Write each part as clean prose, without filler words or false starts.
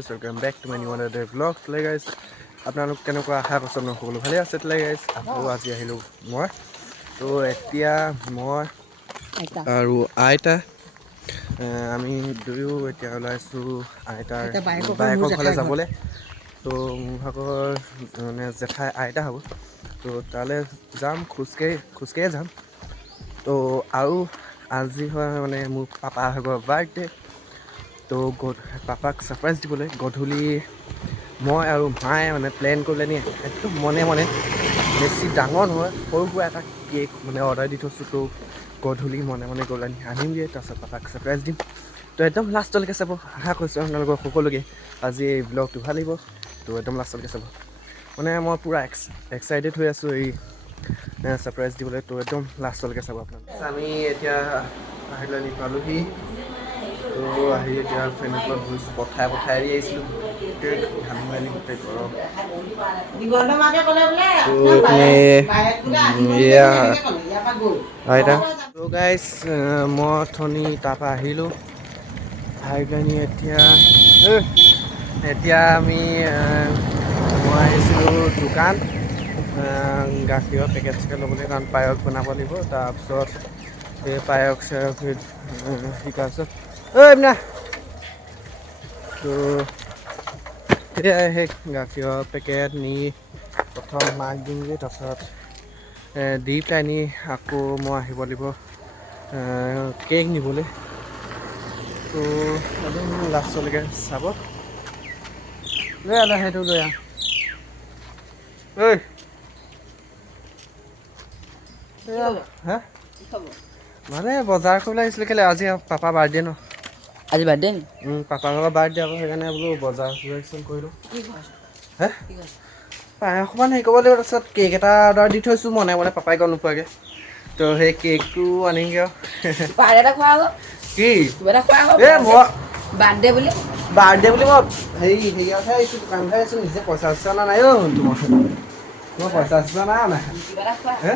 guys, welcome back to my new another vlog. Today guys, আপোনালোক কেনেকুৱা আশা কৰিছোঁ ন সকলো ভালে আছে today guys. আকৌ আজি আহিলো মই তো এতিয়া মই আৰু আইতা আমি দুয়ো এতিয়া ওলাইছো আইতাৰ বাইকৰ ঘৰলৈ যাবলৈ তো মোৰ ভাগৰ মানে জেঠাই আইতা হ'ব তো তালৈ যাম খোজকাঢ়ি যাম তো আৰু আজি হয় মানে মোৰ পাপা ভাগৰ বাৰ্থডে তো পাপাক ছাৰপ্ৰাইজ দিবলৈ গধূলি মই আৰু মায়ে মানে প্লেন কৰিলে নি একদম মনে বেছি ডাঙৰ নহয় সৰু সুৰা এটা কেক মানে অৰ্ডাৰ দি থৈছোঁ তো গধূলি মনে গ'লে আনিমগৈ তাৰপিছত পাপাক ছাৰপ্ৰাইজ দিম তো একদম লাষ্টলৈকে চাব আশা কৰিছোঁ আপোনালোকৰ সকলোকে আজি এই ব্লগটো ভাল লাগিব তো একদম লাষ্টলৈকে চাব মানে মই পূৰা এক্সাইটেড হৈ আছোঁ এই ছাৰপ্ৰাইজ দিবলৈ তো একদম লাষ্টলৈকে চাব আপোনালোকে আমি এতিয়া আহিলে পালোহি তো আহি এতিয়া ফ্ৰেণ্ডৰ লগত গৈছোঁ পঠাই দি আহিছিলোঁ গোটেই ঘামি মেলি গোটেই গৰম আইতা তো গাইজ মই অথনি তাৰপৰা আহিলোঁ আহি পেলানি এতিয়া আমি মই আহিছিলোঁ দোকান গাখীৰৰ পেকেট ল'বলৈ কাৰণ পায়স বনাব লাগিব তাৰপিছত এই পায়স শিকাৰ পিছত না তো এতিয়া সেই গাখীৰৰ পেকেট নি প্ৰথম মাক দিমগৈ তাৰপিছত দি পেলাই নি আকৌ মই আহিব লাগিব কেক নিবলৈ তো একদম লাষ্টলৈকে চাব লৈ আলা সেইটো লৈ আহ ঐ হা মানে বজাৰ কৰিবলৈ আহিছিলোঁ কেলৈ আজি পাপা বাৰ্থডে ন আজি বাৰ্থডে নি পাপাৰ লগত বাৰ্থডে আকৌ সেইকাৰণে বোলো বজাৰ কৰিলোঁ হে পায়স অকণমান হেৰি কৰিব লাগিব তাৰপিছত কেক এটা অৰ্ডাৰ দি থৈছোঁ মনে পাপাই গম নোপোৱাকৈ তো সেই কেকটো আনিমগৈ আৰু কি এই মই বাৰ্থডে বুলি মই হেৰিয়াতহে আহিছোঁ দোকানতহে আহিছোঁ নিজে পইচা চইচা অনা নাই মই পইচা চইচা নাই হে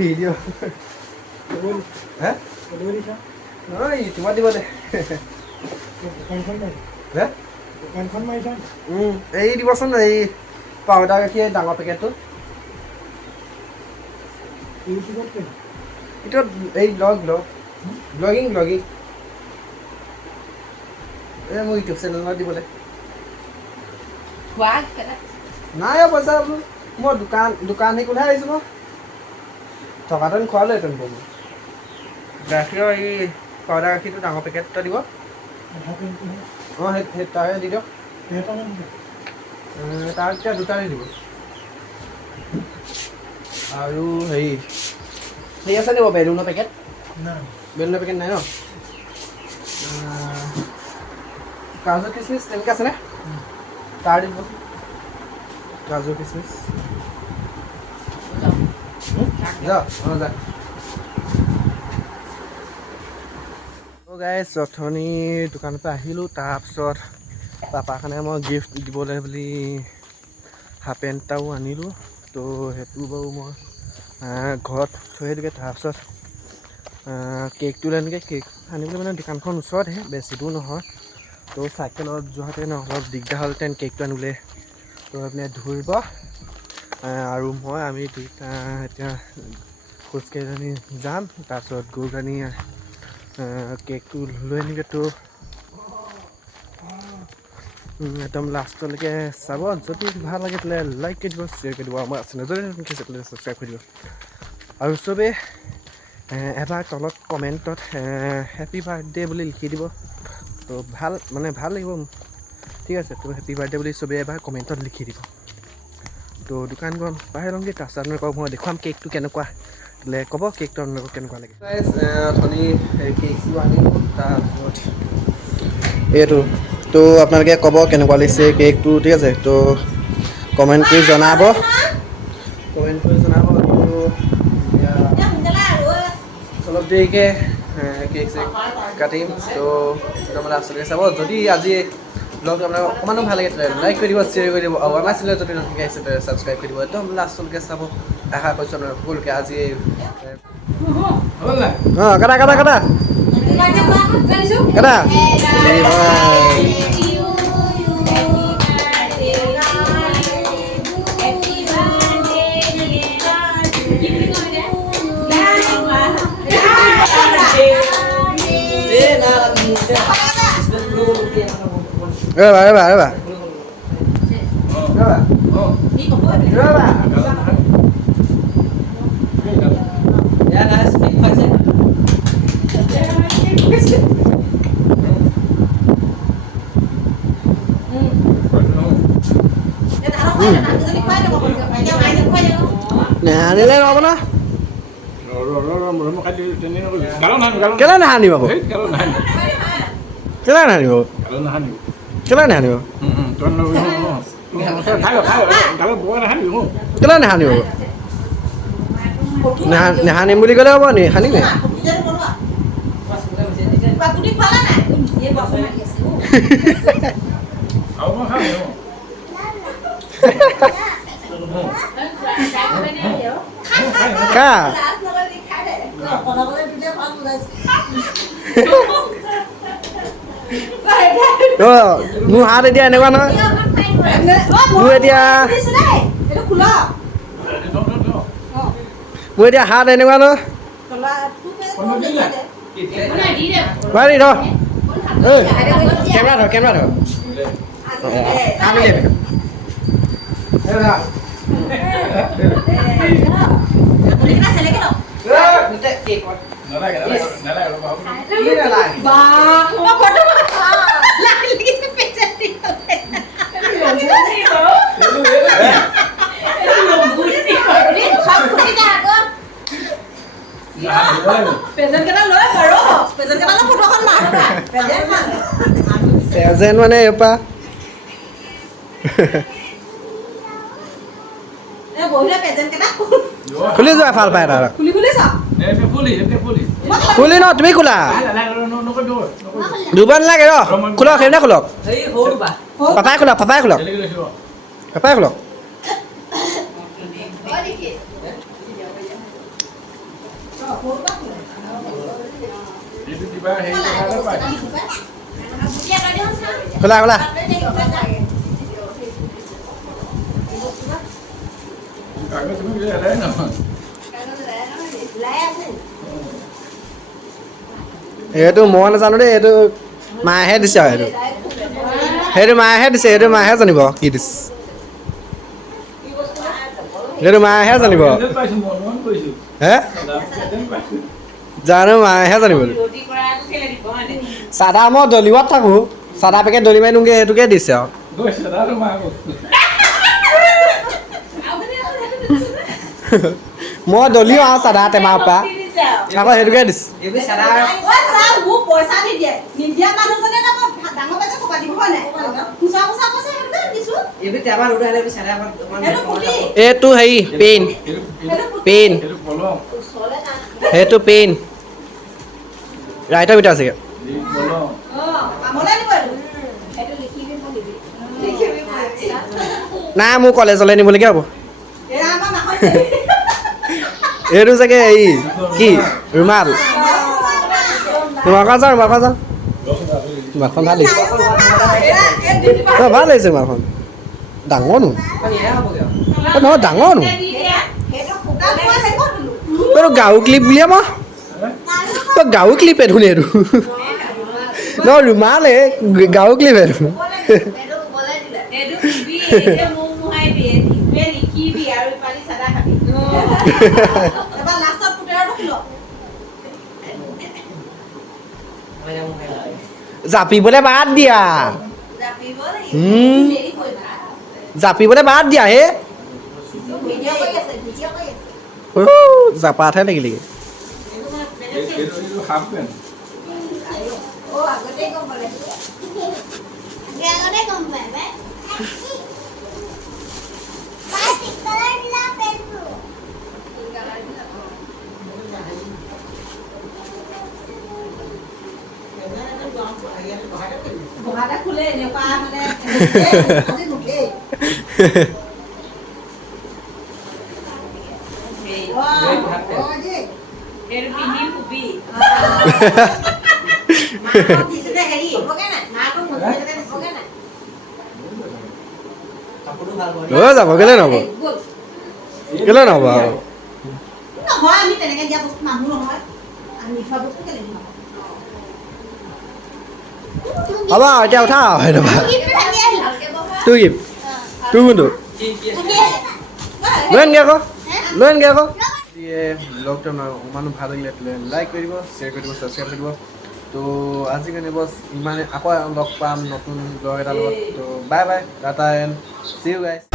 ভিডিঅ' হে নহয় ইউটিউবত দিব দে হে এই দিবচোন এই পাউডাৰ গাখীৰ ডাঙৰ পেকেটটো এইটো এই ব্লগিং এই মোৰ ইউটিউব চেনেলত দিবলৈ নাই পইচা মই দোকান হেৰিকলৈহে আহিছোঁ মই থকাহেঁতেন খোৱালোহেঁতেন মই গাখীৰৰ এই পাউডাৰ গাখীৰটো ডাঙৰ পেকেট এটা দিব অঁ সেই তাৰে দি দিয়ক তাৰ এতিয়া দুটা দি দিব আৰু হেৰি আছে নি বাৰু বেলুনৰ পেকেট নাই ন কাজু কিচমিচ তেনেকৈ আছেনে তাৰ দি দিবচোন কাজু কিচমিচ যা গাইজ অথনি দোকানৰ পৰা আহিলোঁ তাৰপিছত পাপাৰ কাৰণে মই গিফ্ট দিবলৈ বুলি হাফ পেণ্ট এটাও আনিলোঁ তো সেইটো বাৰু মই ঘৰত থৈ আহিলোগৈ তাৰপিছত কেকটো এনেকৈ কেক আনিবলৈ মানে দোকানখন ওচৰতহে বেছি দূৰ নহয় তো চাইকেলত যোৱাহেঁতেন অলপ দিগদাৰ হ'লহেঁতেন কেকটো আনিবলৈ তো আপুনি ধৰিব আৰু আমি দুইটা এতিয়া খোজকাঢ়ি যাম তাৰপিছত গৈ কানি কেকটো লৈ আনিগৈ তো একদম লাষ্টলৈকে চাব যদি ভাল লাগে তেতিয়াহ'লে লাইক কৰি দিব শ্বেয়াৰ কৰি দিব আমাৰ চেনেল যদি ছাবস্ক্ৰাইব কৰি দিব আৰু চবেই এবাৰ তলত কমেণ্টত হেপী বাৰ্থডে বুলি লিখি দিব তো ভাল লাগিব ঠিক আছে তো হেপী বাৰ্থডে বুলি চবেই এবাৰ কমেণ্টত লিখি দিব তো দোকানখন বাহিৰ লওঁগৈ তাৰপিছত আপোনালোকক মই দেখুৱাম কেকটো কেনেকুৱা ক'ব কেকটো আপোনালোকক কেনেকুৱা লাগে অথনি কেকটো আনিলোঁ তাৰপিছত এইটো তো আপোনালোকে ক'ব কেনেকুৱা লাগিছে কেকটো ঠিক আছে তো কমেণ্ট কৰি জনাব অলপ দেৰিকৈ কেক চেক কাটিম তো একদম লাষ্টলৈকে চাব যদি আজি ব্লগটো আপোনালোক অকণমানো ভাল লাগে তেতিয়াহ'লে লাইক কৰি দিব শ্বেয়াৰ কৰি দিব আৰু আমাৰ চেনেলত যদি নতুনকৈ আহিছে তেতিয়াহ'লে ছাবস্ক্ৰাইব কৰি দিব একদম লাষ্টলৈকে চাব আশা কৰিছোঁ আপোনালোক সকলোকে আজি অঁ কাটা ৰ'বা নেহানিলে নহ'ব ন কেলে নাহানিব আকৌ কেলে নাহানিব কেলে নাহানিব কেলে নাহানিব নেহানিম বুলি ক'লে হ'ব নি হানিম নি কা মোৰ হাত এতিয়া এনেকুৱা নহয় মোৰ এতিয়া হাত এনেকুৱা নহয় পাৰি ধৰ কেমেৰা ধৰ প্ৰেজেণ্ট মানে এপা খুলি যোৱা ভাল পাই তাৰ খুলি ন তুমি খোলা দুবাৰ নালাগে ৰ খোলক সেইদিনা খোলক পাপাই খোলক খোলা এইটো মই নাজানো দেই এইটো মায়েহে দিছে আৰু সেইটো মায়েহে দিছে এইটো মায়েহে জানিব কি দিছে এইটো মায়েহে জানিব হে জানো মায়েহে জানিব চাদা মই দলিওৱাত থাকোঁ চাদা পেকেট দলি মাৰি নোগে সেইটোকে দিছে আৰু মই দলিও আৰু চাদা টেমাৰ পৰা আকৌ সেইটোকে দিছে এইটো হেৰি পেইন সেইটো পেইন ৰাইটৰ ভিতৰত আছেগৈ নাই মোৰ কলেজলৈ নিবলগীয়া হ'ব এইটো চাগে এই কি ৰুমাল ৰুমালখন যাওঁ ৰুমালখন ভাল লাগিছে ভাল লাগিছে ৰুমালখন ডাঙৰ নহয় ডাঙৰ এইটো গাৰু ক্লিপ বুলিয়ে মই গাৰু ক্লিপে ধুনে এইটো নহয় ৰুমালে গাৰু ক্লিপে দেখোন জাপিবলৈ বাদ দিয়া জাপিবলৈ বাদ দিয়া হে জাপাতহে লাগিলে যাব কেলে নহ'ব কেলে নহ'ব আৰু নহয় আমি তেনেকৈ দিয়া বস্তু মানুহ নহয় আমি মিঠা বস্তু কেলে নহ'ব হ'ব এতিয়া উঠা সেইটো তোৰ কি তোৰ কোনটো লৈ আনগৈ আকৌ লৈ আনগৈ আকৌ ব্লগটো ইমানো ভাল লাগিলে লাইক কৰি দিব শ্বেয়াৰ কৰি দিব ছাবস্ক্ৰাইব কৰি দিব তো আজি কাৰণে বছ ইমানে আকৌ লগ পাম নতুন ব্লগ এটাৰ লগত তো bye bye tata and see you guys